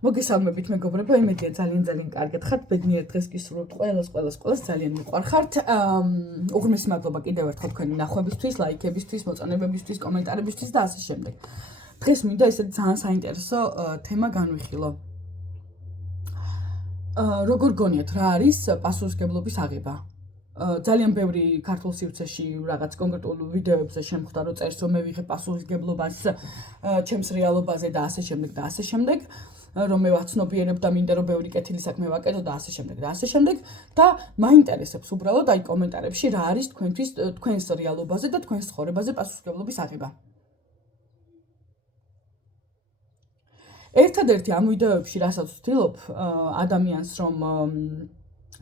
მოგესალმებით მეგობრებო, იმედია ძალიან კარგად ხართ. ბედნიერ დღეს გისურვებთ ყველას ძალიან მიყვარხართ. უღრმესი მადლობა კიდევ ერთხელ თქვენი ნახვებისთვის, ლაიქებისთვის, მოწონებებისთვის, კომენტარებისთვის და ასე შემდეგ. დღეს მინდა ესეთი ძალიან საინტერესო თემა განვიხილო. როგორ გონიათ რა არის პასუხისმგებლობის აღება? ძალიან ბევრი ქართულ სივრცეში რაღაც კონკრეტულ ვიდეოებზე შემხვდა, რომ წერს, რომ მე ვიღებ პასუხისმგებლობას ჩემს რეალობაზე და ასე შემდეგ. რომ მე ვაცნობიერებ და მინდა რომ ბევრი კეთილი საქმე ვაკეთო და ასე შემდეგ და მაინტერესებს უბრალოდ აი კომენტარებში რა არის თქვენს რეალობაზე და თქვენს ცხოვრებაზე პასუხისმგებლობის აღება. ერთადერთი ამ ვიდეოებში რასაც ვცდილობ ადამიანს რომ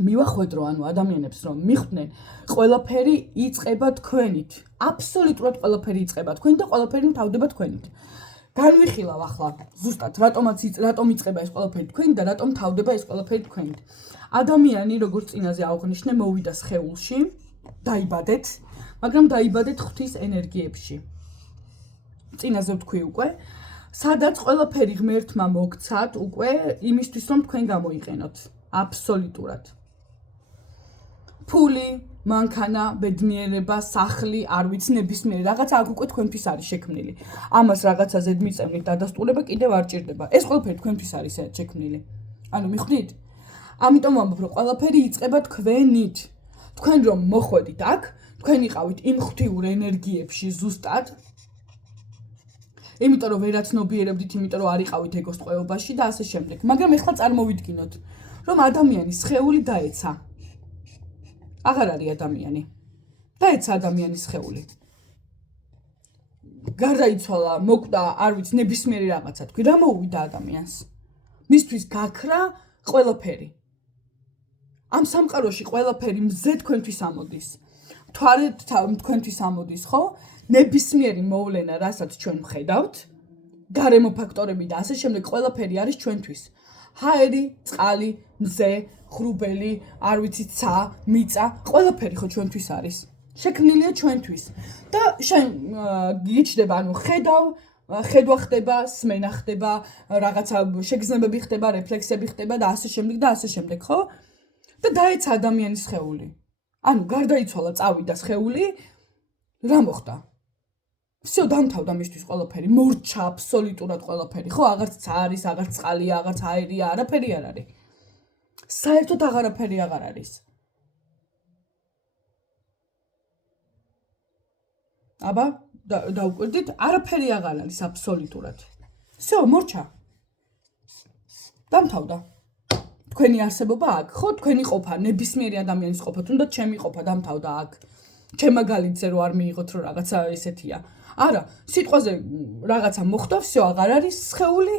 მივახვედრო, ანუ ადამიანებს რომ მიხვდნენ, ყველაფერი იწყება თქვენით. აბსოლუტურად ყველაფერი იწყება თქვენით და ყველაფერი მთავრდება თქვენით. განვიხილავ ახლა ზუსტად რატომ იწყება ეს ყველაფერი თქვენით და რატომ თავდება ეს ყველაფერი თქვენით. ადამიანი როგორც წინაზე აღვნიშნე მოვიდა სხეულში, დაიბადეთ, მაგრამ დაიბადეთ ღვთის ენერგიებში. წინაზე ვთქვი უკვე, სადაც ყველაფერი ღმერთმა მოგცათ უკვე იმისთვის რომ თქვენ გამოიყენოთ. აბსოლუტურად. ფული, მანქანა, ბედნიერება, სახლი, არ ვიცი ნებისმიერი რაღაცა აქ უკვე თქვენთვის არის შექმნილი. ამას რაღაცა ზედმიწევნით დადასტურება კიდევ არ ჭირდება. ეს ყველაფერი თქვენთვის არის შექმნილი. ანუ მიხვდით? ამიტომ ვამბობ, რომ ყველაფერი იწყება თქვენით. თქვენ რომ მოხვედით აქ, თქვენ იყავით იმ ღვთიურ ენერგიებში ზუსტად. იმიტომ რომ ვერაცნობიერებდით, იმიტომ რომ არ იყავით ეგოს ტყვეობაში და ასე შემდეგ. მაგრამ ეხლა წარმოვიდგინოთ, რომ ადამიანის სხეული დაეცა. აღარ არის ადამიანი. დაეცა ადამიანის სხეული. გარდაიცვალა, მოკვდა, არ ვიცი, ნებისმიერი რაღაცა თქვი, რა მოუვიდა ადამიანს? მისთვის გაქრა ყველაფერი. ამ სამყაროში ყველაფერი მზე თქვენთვის ამოდის. მთვარე თქვენთვის ამოდის, ხო? ნებისმიერი მოვლენა, რასაც ჩვენ ვხედავთ, გარემო ფაქტორები და ასე შემდეგ, ყველაფერი არის ჩვენთვის. ჰაერი, წყალი, მზე, ღრუბელი, არ ვიცი, ცა, მიწა, ყველაფერი ხო ჩვენთვის არის. შექმნილია ჩვენთვის. და შენ გიჩნდება, ანუ ხედვა ხდება, სმენა ხდება, რაღაცა შეგრძნებები ხდება, რეფლექსები ხდება და ასე შემდეგ, ხო? და დაეცა ადამიანის სხეული. ანუ გარდაიცვალა, წავიდა სხეული, რა მოხდა? всё დამთავრდა მისთვის ყველაფერი, მორჩა აბსოლუტურად ყველაფერი, ხო? აღარც ცა არის, აღარც წყალია, აღარც აერია, არაფერი არ არის. საერთოდ აღარაფერი აღარ არის. აბა, დაუკვირდით, არაფერი აღარ არის აბსოლუტურად. всё, მორჩა. დამთავრდა. თქვენი არსებობა აქ, ხო? თქვენი ყოფა, ნებისმიერი ადამიანის ყოფა, თუნდაც ჩემი ყოფა დამთავრდა აქ. ჩემ მაგალითზე რო არ მიიღოთ, რომ რაღაცა ესეთია. არა, სიტყვაზე რაღაცა მოხდა, всё, აღარ არის სხეული,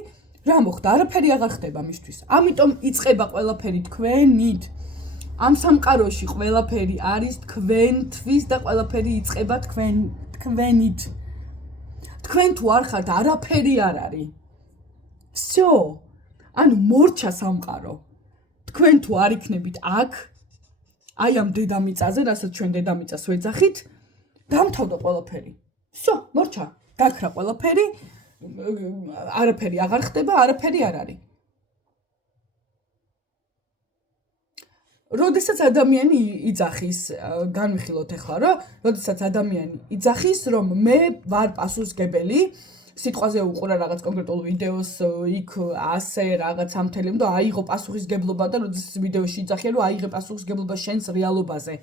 რა მოხდა? არაფერი აღარ ხდება მისთვის. ამიტომ იწყება ყველაფერი თქვენით. ამ სამყაროში ყველაფერი არის თქვენთვის და ყველაფერი იწყება თქვენით. თქვენ თუ არ ხართ, არაფერი არ არის. всё. ანუ მორჩა სამყარო. თქვენ თუ არ იქნებით აქ, აი ამ დედამიწაზე, რასაც ჩვენ დედამიწას ვეძახით, დამთავრდა ყველაფერი. всё, მორჩა, გაქრა ყველაფერი, არაფერი აღარ ხდება, არაფერი არ არის. როდესაც ადამიანი იძახის, განვიხილოთ ახლა, რომ როდესაც ადამიანი იძახის, რომ მე ვარ პასუხისმგებელი, სიტყვაზე უყურა რაღაც კონკრეტულ ვიდეოს, იქ ასე რაღაც ამთელემ და აიღო პასუხისმგებლობა და როდესაც ვიდეოში იძახია, რომ აიღე პასუხისმგებლობა შენს რეალობაზე.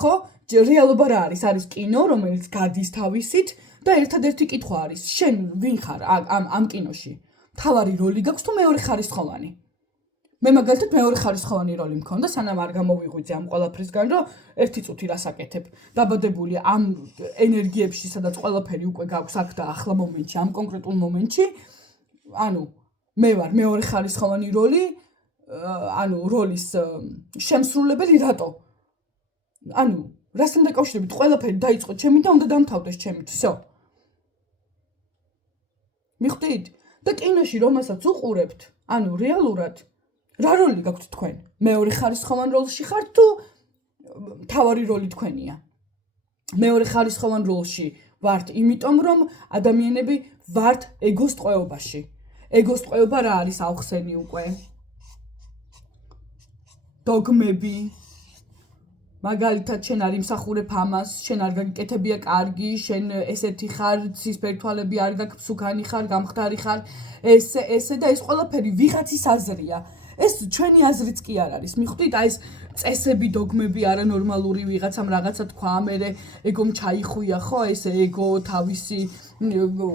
ხო? რეალობა რა არის? არის კინო, რომელიც გადის თავისით და ერთადერთი კითხვა არის, შენ ვინ ხარ ამ კინოში? მთავარი როლი გაქვს თუ მეორე ხარისხოვანი? მე მაგალითად მეორე ხარისხოვანი როლი მქონდა, სანამ არ გამოვიღვიძე ამ ყველაფრისგან, რომ ერთი წუთი რასაკეთებ. დაბადებული ამ ენერგიებში, სადაც ყველაფერი უკვე გაქვს აქ და ახლა მომენტში, ამ კონკრეტულ მომენტში, ანუ მე ვარ მეორე ხარისხოვანი როლი, ანუ როლის შემსრულებელი რატო? ანუ რასთან დაკავშირებით ყველაფერი დაიწყო ჩემით და უნდა დამთავრდეს ჩემით, всё. მიხვდით? და კინოში რომელსაც უყურებთ, ანუ რეალურად რა როლი გაქვთ თქვენ? მეორე ხარისხოვან როლში ხართ თუ მთავარი როლი თქვენია? მეორე ხარისხოვან როლში ვართ, იმიტომ რომ ადამიანები ვართ ეგოს ტყვეობაში. ეგოს ტყვეობა რა არის ავხსენი უკვე. დოგმები. მაგალითად შენ არ იმსახურებ ამას, შენ არ გაგიკეთებია კარგი, შენ ესეთი ხარ, ცისფერი თვალები არ გაქვს, სუქანი ხარ, გამხდარი ხარ, ესე და ეს ყველაფერი ვიღაცის აზრია. ეს ჩვენი აზრიც კი არ არის. მიხვდით, აი ეს წესები, დოგმები არანორმალური ვიღაცამ რაღაცა თქვა, მერე ეგომ ჩაიხუია, ხო, ეს ეგო თავისი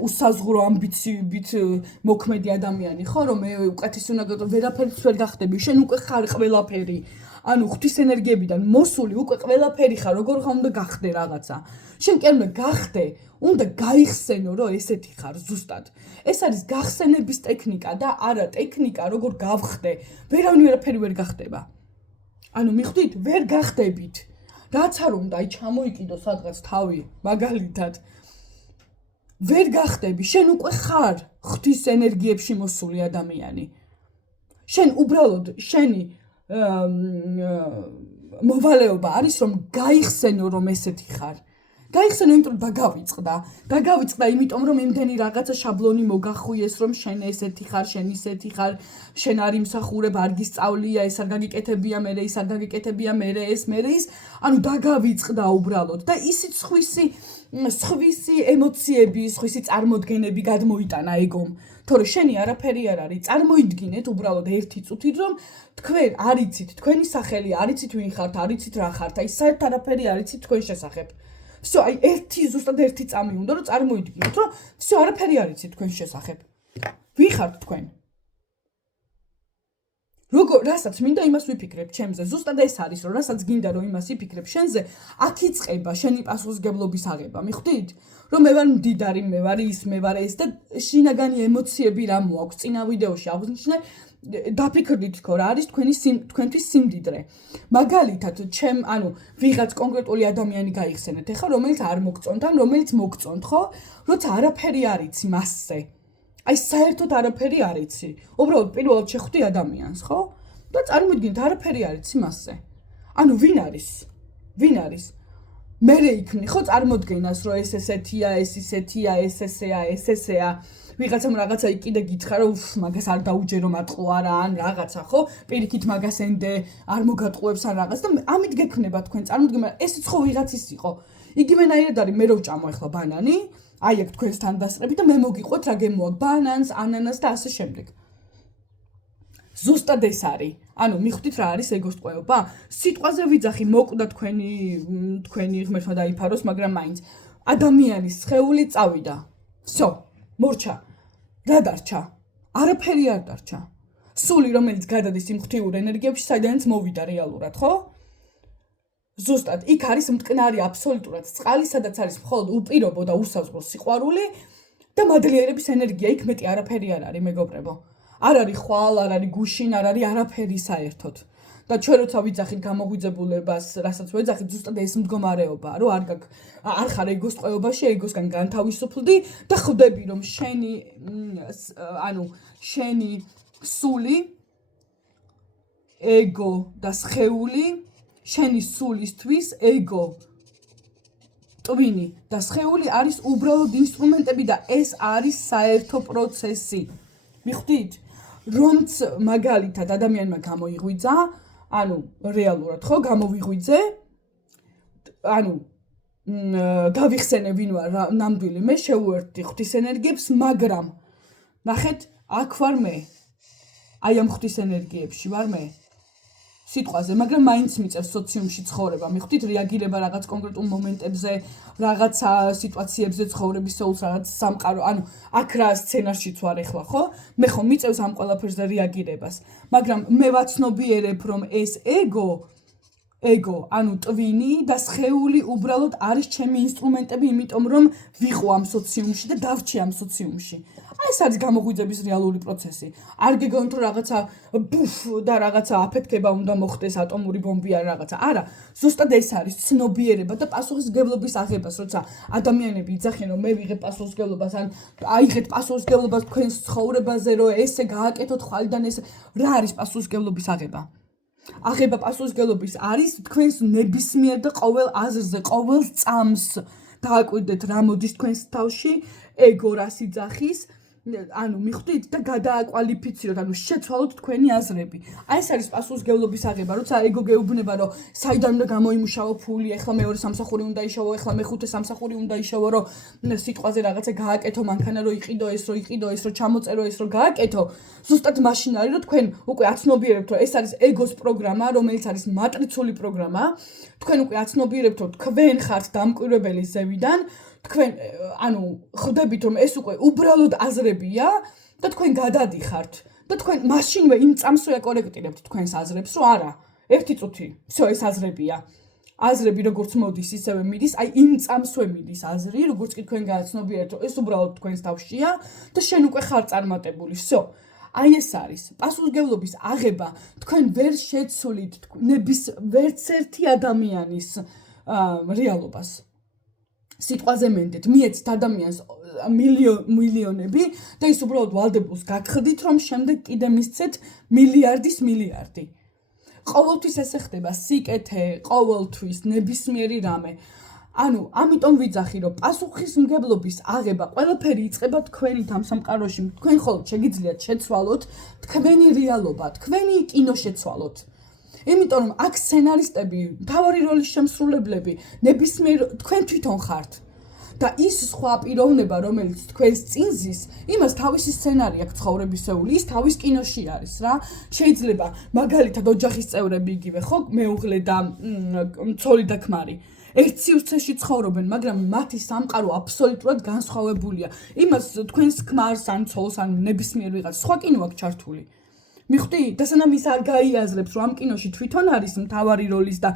უსაზღურო ამბიციებით მოქმედი ადამიანი, ხო, რომ მე უკეთესი უნდა გეტყვი, ვერაფერს ვერ გახდები, შენ უკვე ხარ ყველაფერი. ანუ ღვთის ენერგიებიდან მოსული უკვე ყველაფერი ხარ, როგორ ხარ უნდა გახდე რაღაცა. შენ კი არ უნდა გახდე, უნდა გაიხსენო, რომ ესეთი ხარ ზუსტად. ეს არის გახსენების ტექნიკა და არა ტექნიკა, როგორ გავხდე. ვერაფერი ვერ გახდება. ანუ მიხვდით, ვერ გახდებით. რაც არ უნდა, აი ჩამოიკიდო სადღაც თავი, მაგალითად. ვერ გახდები, შენ უკვე ხარ ღვთის ენერგიებში მოსული ადამიანი. შენ უბრალოდ შენი მოვალეობა არის რომ გაიხსენო რომ ესეთი ხარ. გაიხსენო იმიტომ დაგავიწყდა იმიტომ რომ იმდენი რაღაცა შაბლონი მოგახვიეს რომ შენ ესეთი ხარ, შენ ისეთი ხარ, შენ არ იმსახურებ, არ გისწავლია, ეს არ გაგიკეთებია, მერე ის არ გაგიკეთებია, მერე ეს, ანუ დაგავიწყდა უბრალოდ და ისიც სხვისი ემოციები, სხვისი წარმოდგენები გადმოიტანა ეგომ. თორე შენი არაფერი არ არის, წარმოიდგინეთ უბრალოდ ერთი წუთით რომ თქვენ არიცით, თქვენი სახელი არიცით ვინ ხართ, არიცით რა ხართ, აი საერთოდ არაფერი არიცით თქვენ შესახებ. всё, აი ზუსტად ერთი წამი უნდა რომ წარმოიდგინოთ, რომ всё არაფერი არიცით თქვენ შესახებ. ვინ ხართ თქვენ? რასაც მინდა იმას ვიფიქრებ ჩემზე, ზუსტად ეს არის, რომ რასაც გინდა რომ იმას იფიქრებ შენზე, აქ იწყება შენი პასუხისგებლობის აღება, მიხვდით? რომ მე ვარ მდიდარი, მე ვარ ის, მე ვარ ეს და შინაგანი ემოციები რა მოაქვს, წინა ვიდეოში აღვნიშნე, დაფიქრდით თქო რა არის თქვენთვის სიმდიდრე. მაგალითად, ვიღაც კონკრეტული ადამიანი გაიხსენეთ, ეხლა რომელიც არ მოგწონთ, ან რომელიც მოგწონთ, ხო? როცა არაფერი არ იცი მასზე. აი საერთოდ არაფერი არ იცი. უბრალოდ პირველად შეხვდი ადამიანს, ხო? და წარმოიდგინეთ არაფერი არ იცი მასზე. ანუ ვინ არის? მერე იქმნი, ხო, წარმოდგენას, რომ ეს ესეთია, ეს ისეთია, ეს ესეა. ვიღაცამ რაღაცა კიდე გითხრა, რომ მაგას არ დაუჯერო მატყო არა, ან რაღაცა, ხო? პირიქით მაგას ენდე არ მოგატყუებს ან რაღაც და ამით გექნება თქვენ წარმოდგენა, ესეც ხო ვიღაცის იყო. იგივენაირად არის მე რო ვჭამო ახლა ბანანი, აი აქ თქვენსთან დასწრებით და მე მოგიყვეთ რა გემოაქვს, ბანანს, ანანას და ასე შემდეგ. ზუსტად ეს არის. ანუ მიხვდით რა არის ეგოს ტყვეობა? სიტყვაზე ვიძახი, მოკვდა თქვენი ღმერთმა დაიფაროს, მაგრამ მაინც ადამიანის სხეული წავიდა. всё, მორჩა. რა დარჩა? არაფერი არ დარჩა. სული რომელიც გადადის იმ ღვთიურ ენერგიებში, საიდანაც მოვიდა რეალურად, ხო? ზუსტად, იქ არის მტკნარი აბსოლუტურად წყალი, სადაც არის მხოლოდ უპირობო და უსაზღვრო სიყვარული და მადლიერების ენერგია, იქ მეტი არაფერი არ არის, მეგობრებო. არ არის ხვალ, არ არის გუშინ, არ არის არაფერი საერთოდ. და ჩვენ როცა ვიძახით გამოგვიძებულებას, რასაც ვეძახით, ზუსტად ეს მდგომარეობა, რომ არ ხარ ეგოს ტყვეობაში, ეგოსგან განთავისუფლდი და ხვდები, რომ შენი სული, ეგო და სხეული, შენი სულისთვის ეგო, ტვინი და სხეული არის უბრალოდ ინსტრუმენტები და ეს არის საერთო პროცესი. მიხვდით? რომც მაგალითად ადამიანმა გამოიღვიძა, რეალურად ხო, გამოვიღვიძე, გავიხსენე ვინ ვარ ნამდვილი მე, შევუერთდი ღვთის ენერგიებს, მაგრამ ნახეთ, აქ ვარ მე. აი ამ ღვთის ენერგიებში ვარ მე. სიტყვაზე, მაგრამ მაინც მიწევს სოციუმში ცხოვრება. მიხვდით, რეაგირება რაღაც კონკრეტულ მომენტებზე, რაღაცა სიტუაციებზე ცხოვრების სოულს, რაღაც სამყარო, აქ რა სცენარშიც ვარ ახლა, ხო? მე ხომ მიწევს ამ ყველაფერზე რეაგირებას, მაგრამ მე ვაცნობიერებ, რომ ეს ეგო, ტვინი და სხეული უბრალოდ არის ჩემი ინსტრუმენტები, იმიტომ რომ ვიყო ამ სოციუმში და დავრჩი ამ სოციუმში. ეს არის გამოღვიძების რეალური პროცესი. არ გეგონთ რომ რაღაცა და რაღაცა აფეთქება უნდა მოხდეს, ატომური ბომბი ან რაღაცა. არა, ზუსტად ეს არის ცნობიერება და პასუხისმგებლობის აღებას, როცა ადამიანები იძახიან რომ მე ვიღებ პასუხისმგებლობას, ან აიღეთ პასუხისმგებლობას თქვენს ცხოვრებაზე, რომ ესე გააკეთოთ ხვალიდან ეს. რა არის პასუხისმგებლობის აღება? აღება პასუხისმგებლობის არის თქვენს ნებისმიერ და ყოველ აზრზე, ყოველ წამს დააკვირდეთ რა მოდის თქვენს თავში, ეგო რას იძახის ანუ მიხვდით და გადააკვალიფიციროთ, ანუ შეცვალოთ თქვენი აზრები. აი ეს არის პასუხისმგებლობის აღება, როცა ეგო გეუბნება, რომ საიდან უნდა გამოიმუშაო ფული, ეხლა მეორე სამსახური უნდა იშოვო, ეხლა მეხუთე სამსახური უნდა იშოვო, რომ სიტყვაზე რაღაცა გააკეთო, მანქანა რომ იყიდო ეს, რომ ჩამოწერო ეს, რომ გააკეთო. ზუსტად მაშინ არის, რომ თქვენ უკვე აცნობიერებთ, რომ ეს არის ეგოს პროგრამა, რომელიც არის მატრიცული პროგრამა. თქვენ უკვე აცნობიერებთ, რომ თქვენ ხართ დამკვირვებელი ზევიდან. თქვენ ანუ ხვდებით რომ ეს უკვე უბრალოდ აზრებია და თქვენ გადადიხართ და თქვენ მაშინვე იმ წამსვე აკორექტირებთ თქვენს აზრებს რომ არა ერთი წუთი всё ეს აზრებია აზრები როგორც მოდის ისევე მიდის აი იმ წამსვე მიდის აზრი როგორც კი თქვენ გააცნობიერებთ რომ ეს უბრალოდ თქვენს თავშია და შენ უკვე ხარ წარმატებული всё აი ეს არის პასუხისმგებლობის აღება თქვენ ვერ შეცვლით ნების ვერც ერთი ადამიანის რეალობას სიტყვაზე მენდეთ, მიეცთ ადამიანს მილიონები და ის უბრალოდ ვალდებულს გაგხდით, რომ შემდეგ კიდე მისცეთ მილიარდი. ყოველთვის ესე ხდება, სიკეთე, ყოველთვის ნებისმიერი რამე. ანუ, ამიტომ ვიძახი, რომ პასუხისმგებლობის აღება ყველაფერი იწყება თქვენით ამ სამყაროში. თქვენ ხოლმე შეგიძლიათ შეცვალოთ თქვენი რეალობა, თქვენი კინო შეცვალოთ. იმიტომ რომ აქ სცენარისტები, მთავარი როლის შემსრულებლები, ნებისმიერ თქვენ თვითონ ხართ. და ის სხვა პიროვნება, რომელიც თქვენს წინ ზის, იმას თავისი სცენარი აქვს ცხოვრებისეული, ის თავის კინოში არის რა. შეიძლება მაგალითად ოჯახის წევრები იგივე, ხო, მეუღლე და ცოლი და ქმარი. ერთ სივრცეში ცხოვრობენ, მაგრამ მათი სამყარო აბსოლუტურად განსხვავებულია. იმას თქვენს ქმარს ან ცოლს ან ნებისმიერ ვიღაც სხვა კინო აქვს ჩართული. მიხვდი? და სანამ ის არ გაიაზრებს, რომ ამ კინოში თვითონ არის მთავარი როლის და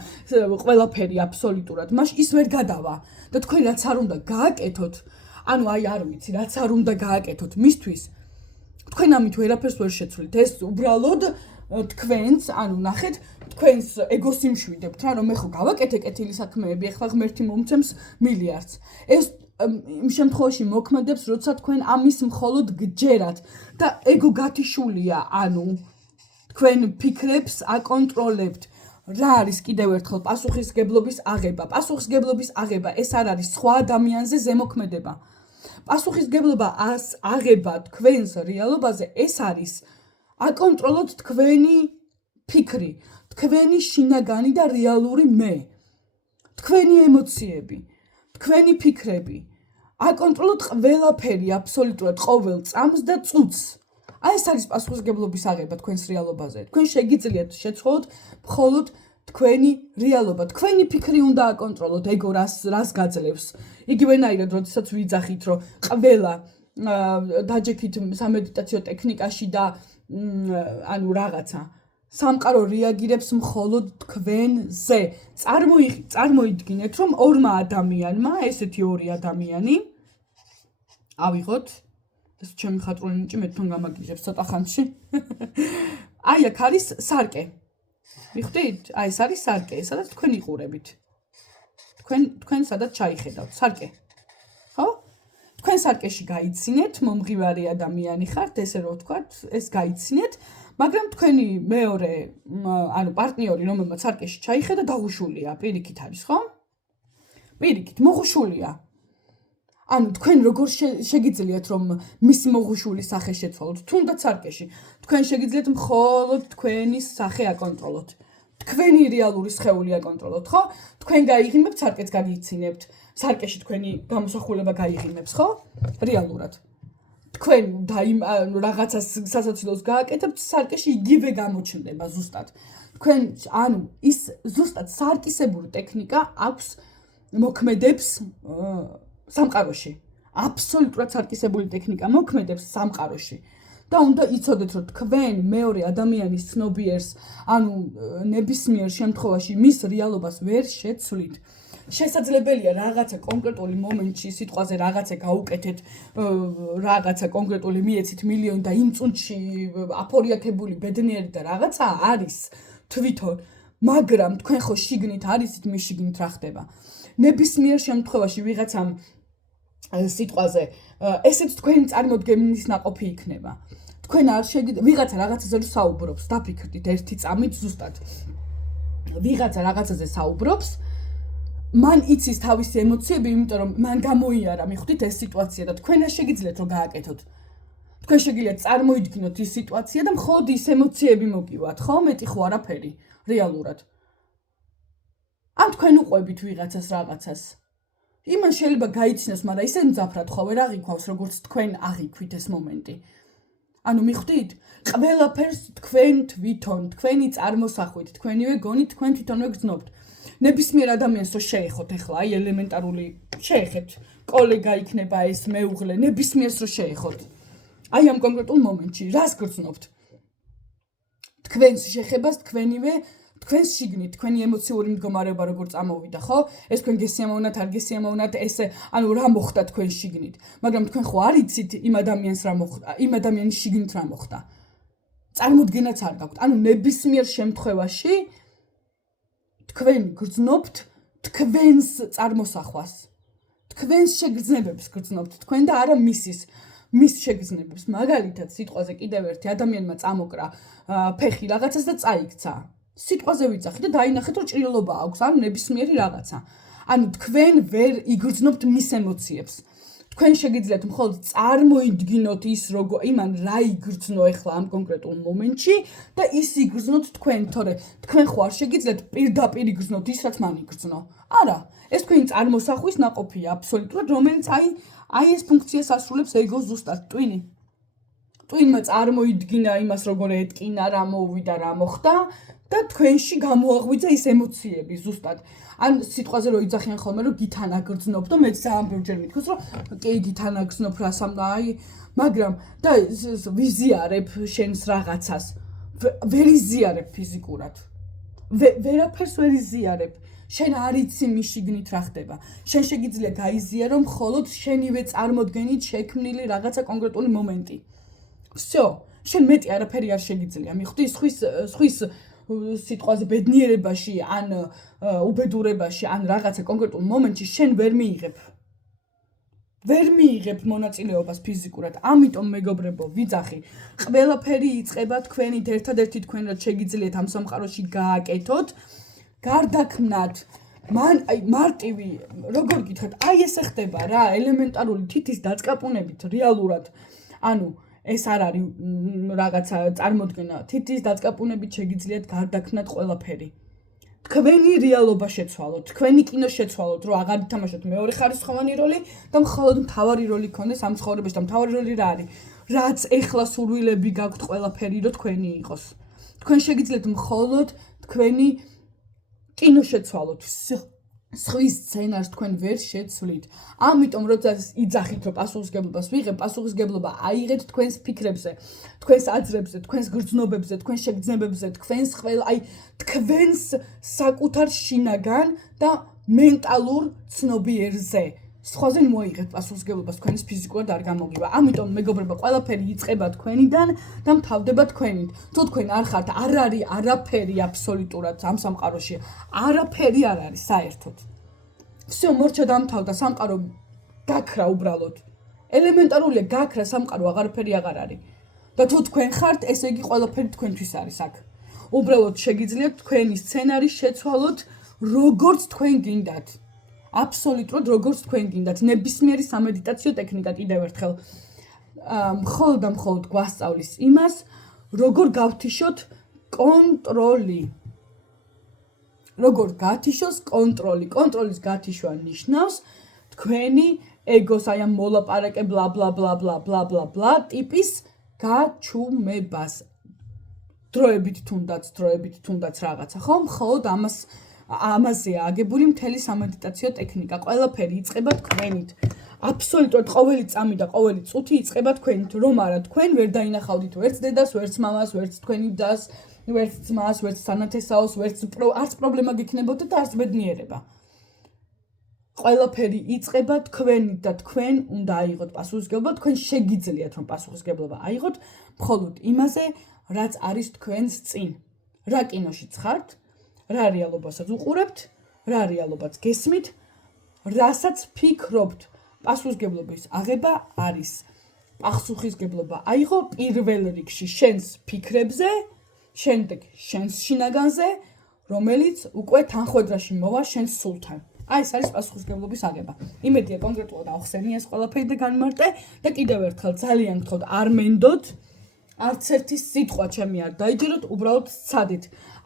ყველაფერი აბსოლუტურად, მაშ ის ვერ გადავა. და თქვენ რაც არ უნდა გააკეთოთ, ანუ აი არ ვიცი, რაც არ უნდა გააკეთოთ მისთვის, თქვენ ამით ვერაფერს ვერ შეცვლით. ეს უბრალოდ თქვენს, ანუ ნახეთ, თქვენს ეგოს იმშვიდებთ რა, რომ მე ხო გავაკეთე კეთილი საქმეები, ახლა ღმერთი მომცემს მილიარდს. ეს იმ შემთხვევაში მოქმედებს, როცა თქვენ ამის მხოლოდ გჯერათ და ეგო გათიშულია, ანუ თქვენ ფიქრებს აკონტროლებთ. რა არის კიდევ ერთხელ პასუხისმგებლობის აღება? პასუხისმგებლობის აღება ეს არ არის სხვა ადამიანზე ზემოქმედება. პასუხისმგებლობა აღება თქვენს რეალობაზე ეს არის აკონტროლოთ თქვენი ფიქრი, თქვენი შინაგანი და რეალური მე, თქვენი ემოციები, თქვენი ფიქრები. აკონტროლოთ ყველაფერი აბსოლუტურად ყოველ წამს და წუთს. აი ეს არის პასუხისმგებლობის აღება თქვენს რეალობაზე. თქვენ შეგიძლიათ შეცვალოთ მხოლოდ თქვენი რეალობა. თქვენი ფიქრი უნდა აკონტროლოთ, ეგო რას გაძლევს. იგივენაირად, როდესაც ვიძახით, რომ ყველა დაჯექით სამედიტაციო ტექნიკაში და ანუ რაღაცა სამყარო რეაგირებს მხოლოდ თქვენზე. წარმოიდგინეთ, რომ ორმა ადამიანმა, ესეთი ორი ადამიანი ავიღოთ ეს ჩემი ხატრული ნიჭი მე თვითონ გამაგიჟებს ცოტა ხანში. აი აქ არის სარკე. მიხვდით? აი ეს არის სარკე, სადაც თქვენ იყურებით. თქვენ სადაც ჩაიხედავთ, სარკე. ხო? თქვენ სარკეში გაიცინეთ, მომღივარი ადამიანი ხართ, ესე რომ ვთქვათ, ეს გაიცინეთ, მაგრამ თქვენი მეორე, ანუ პარტნიორი, რომელმაც სარკეში ჩაიხედა, დაღუშულია, პირიქით არის, ხო? პირიქით, მოღუშულია. ანუ თქვენ როგორ შეგიძლიათ რომ მისი მოღუშული სახე შეცვალოთ, თუნდაც სარკეში. თქვენ შეგიძლიათ მხოლოდ თქვენი სახე აკონტროლოთ. თქვენი რეალური სხეული აკონტროლოთ, ხო? თქვენ გაიღიმებთ, სარკეც გაიცინებთ. სარკეში თქვენი გამოსახულება გაიღიმებს, ხო? რეალურად. თქვენ რაღაცას სასაცილოს გააკეთებთ, სარკეში იგივე გამოჩნდება ზუსტად. თქვენ ანუ ის ზუსტად სარკისებური ტექნიკა აქვს მოქმედებს სამყაროში. აბსოლუტურად სარკისებული ტექნიკა მოქმედებს სამყაროში. და უნდა იცოდეთ, რომ თქვენ მეორე ადამიანის ცნობიერს, ანუ ნებისმიერ შემთხვევაში მის რეალობას ვერ შეცვლით. შესაძლებელია რაღაცა კონკრეტული მომენტში სიტყვაზე რაღაცა გაუკეთეთ, რაღაცა კონკრეტული მიეცით მილიონი და იმ წუთში აფორიათებული ბედნიერი და რაღაცა არის თვითონ, მაგრამ თქვენ ხო შიგნით არისით, მის შიგნით რა ხდება. ნებისმიერ შემთხვევაში ვიღაცამ სიტყვაზე ესეც თქვენი წარმოდგენის ნაყოფი იქნება. თქვენ არ შეგიძლიათ ვიღაცა რაღაცაზე საუბრობს, დაფიქრდით ერთი წამით ზუსტად. ვიღაცა რაღაცაზე საუბრობს, მან იცის თავისი ემოციები, იმიტომ რომ მან გამოიარა, მიხვდით ეს სიტუაცია და თქვენ არ შეგიძლიათ რომ გააკეთოთ. თქვენ შეგიძლიათ წარმოიდგინოთ ის სიტუაცია და მხოლოდ ის ემოციები მოგივათ, ხო? მეტი ხო არაფერი, რეალურად. ან თქვენ უყვებით ვიღაცას რაღაცას. იმან შეიძლება გაიცნოს, მაგრამ ისე მძაფრად ხო ვერ აღიქვავს, როგორც თქვენ აღიქვით ეს მომენტი. ანუ მიხვდით? ყველაფერს თქვენ თვითონ, თქვენი წარმოსახვით, თქვენივე გონით, თქვენ თვითონვე გრძნობთ. ნებისმიერ ადამიანს რო შეეხოთ ახლა, აი ელემენტარული შეეხეთ, კოლეგა იქნება ეს, მეუღლე, ნებისმიერს რო შეეხოთ. აი ამ კონკრეტულ მომენტში, რას გრძნობთ? თქვენს შეხებას, თქვენს შიგნით, თქვენი ემოციური მდგომარეობა როგორ წამოვიდა, ხო? ეს თქვენ გესიამოვნათ, არ გესიამოვნათ, ესე, ანუ რა მოხდა თქვენ შიგნით. მაგრამ თქვენ ხო არ იცით იმ ადამიანს რა მოხდა, იმ ადამიანის შიგნით რა მოხდა. წარმოდგენაც არ გაქვთ. ანუ ნებისმიერ შემთხვევაში თქვენ გრძნობთ თქვენს წარმოსახვას. თქვენს შეგრძნებებს გრძნობთ, თქვენ და არა მის შეგრძნებებს. მაგალითად, სიტყვაზე კიდევ ერთი ადამიანმა წამოკრა ფეხი რაღაცას და წაიქცა. სიტყვაზე ვიძახი და დაინახეთ, რომ ჭრილობა აქვს, ანუ ნებისმიერი რაღაცა. ანუ თქვენ ვერ იგრძნობთ მის ემოციებს. თქვენ შეგიძლიათ მხოლოდ წარმოიდგინოთ ის იმან რა იგრძნო ახლა ამ კონკრეტულ მომენტში და ის იგრძნოთ თქვენ, თორე თქვენ ხო არ შეგიძლიათ პირდაპირ იგრძნოთ ის, რაც მან იგრძნო. არა, ეს თქვენი წარმოსახვის ნაყოფია აბსოლუტურად, რომელიც აი ეს ფუნქციას ასრულებს ეგოს ზუსტად ტვინი. ტვინმა წარმოიდგინა იმას, როგორ ეტკინა, რა მოვიდა, რა მოხდა და თქვენში გამოაღვიძა ის ემოციები ზუსტად. ან სიტყვაზე რო იძახიან ხოლმე, რომ გითანა გრძნობ და მეც ძალიან ბევრჯერ მithქოს, რომ კი გითანა გრძნობ რასამ და მაგრამ და ვიზიარებ შენს რაღაცას. ვერ იზიარებ ფიზიკურად. ვერაფერს ვერ იზიარებ. შენ არ იცი მის შიგნით რა ხდება. შენ შეგიძლია გაიზიარო მხოლოდ შენივე წარმოდგენით შექმნილი რაღაცა კონკრეტული მომენტი. всё, შენ მეტი არაფერი არ შეგიძლია. მიხვდი სხვის სიტყვაზე ბედნიერებაში, ან უბედურებაში, ან რაღაცა კონკრეტულ მომენტში შენ ვერ მიიღებ მონაწილეობას ფიზიკურად. ამიტომ მეგობრებო, ვიძახი, ყველაფერი იწყება თქვენით, ერთადერთი თქვენ რაც შეგიძლიათ ამ სამყაროში გააკეთოთ, გარდაქმნათ. მარტივი, როგორ გითხრათ, აი ესე ხდება რა, ელემენტარული თითის დაწყაპუნებით, რეალურად. ანუ ეს არ არის რაღაცა წარმოდგენა. თითის დაწყაპუნებით შეგიძლიათ გარდაქმნათ ყველაფერი. თქვენი რეალობა შეცვალოთ, თქვენი კინო შეცვალოთ, რომ აღარ ითამაშოთ მეორე ხარისხოვანი როლი და მხოლოდ მთავარი როლი გქონდეს ამ ცხოვრებაში და მთავარი როლი რა არის? რაც ეხლა სურვილები გაქვთ ყველაფერი, რომ თქვენი იყოს. თქვენ შეგიძლიათ მხოლოდ თქვენი კინო შეცვალოთ. სხვის სცენარს თქვენ ვერ შეცვლით. ამიტომ როდესაც იძახით, რომ პასუხისგებლობას ვიღებ, პასუხისგებლობა აიღეთ თქვენს ფიქრებზე, თქვენს აზრებზე, თქვენს გრძნობებზე, თქვენს შეგრძნებებზე, თქვენს თქვენს საკუთარ შინაგან და მენტალურ ცნობიერზე. სხვაზე მოიღეთ პასუხისგებლობას, თქვენის ფიზიკურად არ გამოგივა. ამიტომ მეგობრებო, ყველაფერი იწყება თქვენიდან და მთავრდება თქვენით. თუ თქვენ არ ხართ, არ არის არაფერი აბსოლუტურად ამ სამყაროში. არაფერი არ არის საერთოდ. всё, მორჩა დამთავრდა, სამყარო გაქრა უბრალოდ. ელემენტარულია, გაქრა სამყარო, აღარაფერი აღარ არის. და თუ თქვენ ხართ, ესე იგი ყველაფერი თქვენთვის არის აქ. უბრალოდ შეგიძლიათ თქვენი სცენარი შეცვალოთ, როგორც თქვენ გინდათ. აბსოლუტურად როგორც თქვენ გინდათ. ნებისმიერი სამედიტაციო ტექნიკა კიდევ ერთხელ მხოლოდ და მხოლოდ გვასწავლის იმას, როგორ გავთიშოთ კონტროლი. როგორ გათიშოს კონტროლი. კონტროლის გათიშვა ნიშნავს თქვენი ეგოს აი ამ მოლაპარაკე ბლა ბლა ბლა ბლა ბლა ბლა ბლა ტიპის გაჩუმებას. დროებით თუნდაც რაღაცა, ხო? მხოლოდ ამაზეა აგებული მთელი სამედიტაციო ტექნიკა. ყველაფერი იწყება თქვენით. აბსოლუტურად ყოველი წამი და ყოველი წუთი იწყება თქვენით, რომ არა თქვენ ვერ დაინახავდით ვერც დედას, ვერც მამას, ვერც თქვენი დას, ვერც ძმას, ვერც სანათესაოს, არც პრობლემა გექნებოდა და არც ბედნიერება. ყველაფერი იწყება თქვენით და თქვენ უნდა აიღოთ პასუხისგებლობა, თქვენ შეგიძლიათ რომ პასუხისგებლობა აიღოთ მხოლოდ იმაზე, რაც არის თქვენს წინ. რა კინოშიც ხართ, რა რეალობასაც უყურებთ, რა რეალობაც გესმით, რასაც ფიქრობთ. პასუხისგებლობის აღება არის პასუხისგებლობა აიღო პირველ რიგში შენს ფიქრებზე, შემდეგ შენს შინაგანზე, რომელიც უკვე თანხვედრაში მოვა შენს სულთან. აი ეს არის პასუხისმგებლობის აღება. იმედია კონკრეტულად ახსენე ეს ყველაფერი და განმარტე და კიდევ ერთხელ ძალიან გთხოვთ არ მენდოთ არც ერთი სიტყვა ჩემი არ დაიჯეროთ, უბრალოდ სცადით.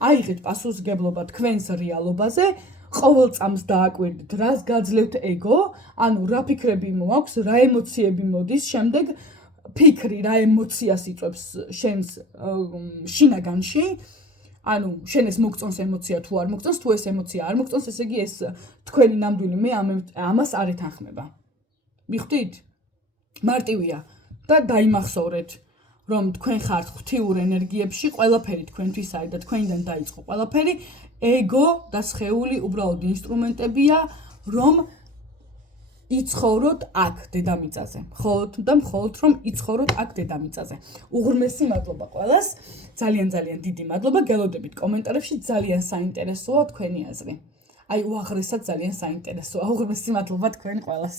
აიღეთ პასუხისმგებლობა თქვენს რეალობაზე, ყოველ წამს დააკვირდით, რას გაძლევთ ეგო, ანუ რა ფიქრები მოაქვს, რა ემოციები მოდის, შემდეგ ფიქრი რა ემოციას იწვევს შენს შინაგანში. ანუ შენ ეს მოგწონს ემოცია თუ არ მოგწონს, თუ ეს ემოცია არ მოგწონს, ესე იგი ეს თქვენი ნამდვილი მე ამას არ ეთანხმება. მიხვდით? მარტივია და დაიმახსოვრეთ, რომ თქვენ ხართ ღვთიურ ენერგიებში, ყველაფერი თქვენთვის არის და თქვენიდან დაიწყო ყველაფერი, ეგო და სხეული უბრალოდ ინსტრუმენტებია, რომ იცხოვროთ აქ დედამიწაზე. მხოლოდ და მხოლოდ რომ იცხოვროთ აქ დედამიწაზე. უღრმესი მადლობა ყველას. ძალიან დიდი მადლობა. გელოდებით კომენტარებში, ძალიან საინტერესოა თქვენი აზრი. აი უაღრესად ძალიან საინტერესოა. უღრმესი მადლობა თქვენ ყველას.